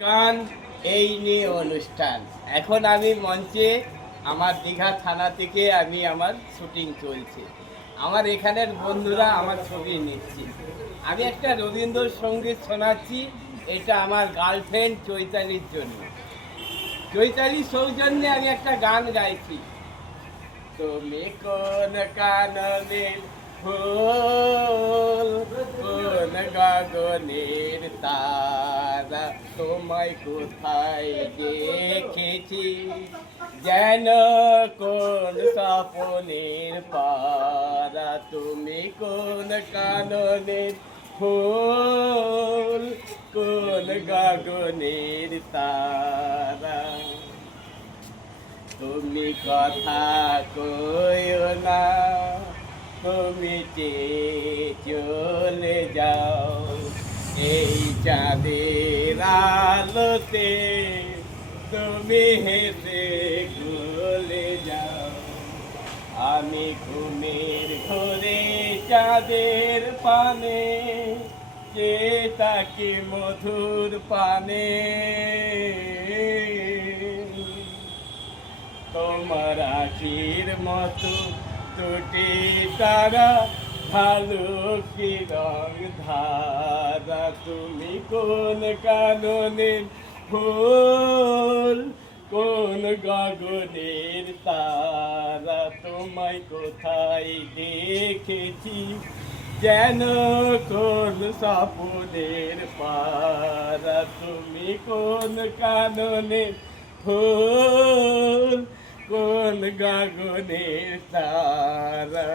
গান এই নিয়ে অনুষ্ঠান। এখন আমি মঞ্চে আমার দীঘা থানা থেকে আমার শুটিং চলছে। আমার এখানের বন্ধুরা আমার ছবি নিচ্ছে। আমি একটা রবীন্দ্রসঙ্গীত শোনাচ্ছি, এটা আমার গার্লফ্রেন্ড চৈতালির জন্য। চৈতালির সৌজন্যে আমি একটা গান গাইছি। তুমি কোন কাননের ফুল, কোন গগনের তারা, তোমায় কোথায় দেখেছি যেন কোন স্বপনের পারা। তুমি কোন কাননের ফুল, কোন গগনের তারা, তুমি কথা কইও না, তুমি চলে যাও এই চাঁদের আলোতে, তুমি হেসে গলে যাও। আমি ঘুমের ঘরে চাঁদের পানে, কে তাকে মধুর পানে, তোমার আখির মতো দুটি তারা, ভালো কি রং ধারা। তুমি কোন কাননের ফুল, কোন গগনের তারা, তোমায় কোথায় দেখেছি যেন কোন স্বপনের পারা। তুমি কোন কাননের ফুল, কোন গগনের তারা।